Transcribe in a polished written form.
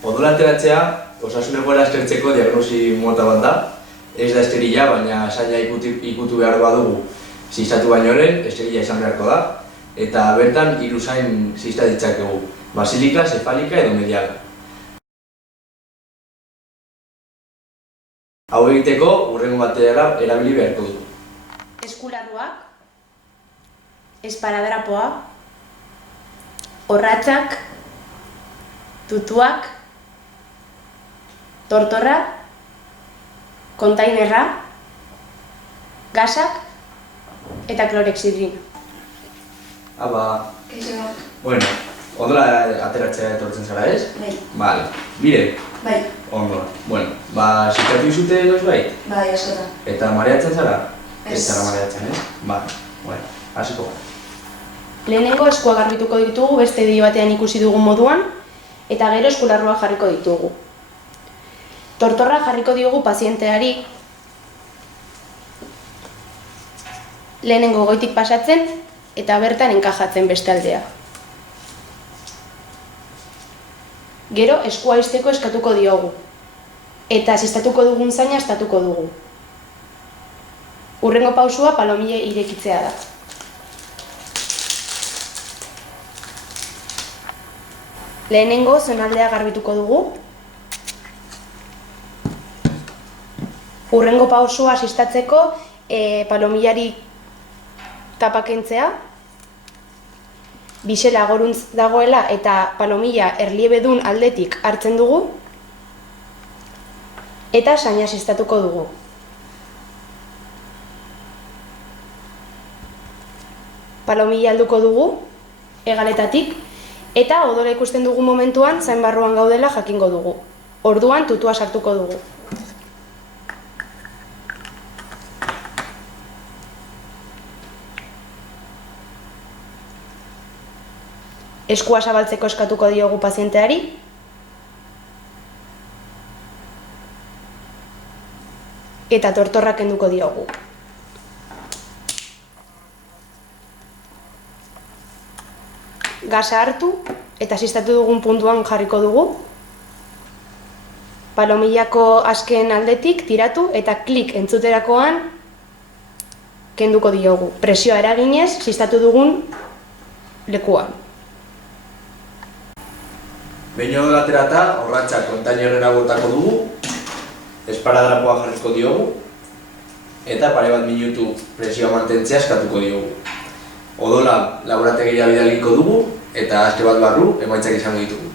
Odola ateratzea, osasun egoera aztertzeko diagnosi mota bat da. Ez da esterila, baina saila ikutu behar badugu ziztatu baino lehen, esterila izan beharko da. Eta bertan 3 zain zizta ditzakegu, basilika, zefalika edo mediala. Hau egiteko, hurrengo batera erabili beharko dugu. Eskularruak, esparadrapoa, orratzak, tutuak, tortorra, kontainerra, gasak eta klorexidrina. Bueno, odola ateratzea etortzen zara, ez? Bai. Vale, bire? Bai. Ondo. Bueno, zikatu izute noiz bai? Bai, askotan. Eta mareatzen zara? Ez. Ez zara mareatzen, ez? Vale, bueno, hasiko. Lehenengo eskuak garbituko ditugu beste bideo batean ikusi dugun moduan, eta gero eskularruak jarriko ditugu. Tortorra jarriko diogu pazienteari lehenengo goitik pasatzen eta bertan enkajatzen beste aldea. Gero eskua ixteko eskatuko diogu eta ziztatuko dugun zaina estatuko dugu. Hurrengo pausua palomile irekitzea da. Lehenengo zonaldea garbituko dugu. Hurrengo pausua asistatzeko palomilari tapakentzea. Bisela goruntz dagoela eta palomila erliebedun aldetik hartzen dugu. Eta zaina asistatuko dugu. Palomila alduko dugu, hegaletatik, eta odola ikusten dugu momentuan zain barruan gaudela jakingo dugu. Orduan tutua sartuko dugu. Eskua zabaltzeko eskatuko diogu pazienteari. Eta tortorra kenduko diogu. Gasa hartu eta asistatu dugun puntuan jarriko dugu. Palomillako azken aldetik tiratu eta klik entzuterakoan kenduko diogu. Presioa eraginez, asistatu dugun lekuan. Behin odola aterata, orratzak kontainerrera botako dugu, esparadrapoa jarriko diogu, eta pare bat minutu presioa mantentzea eskatuko diogu. Odola laborategira bidaliko dugu, eta aste bat barru emaitzak izango ditugu.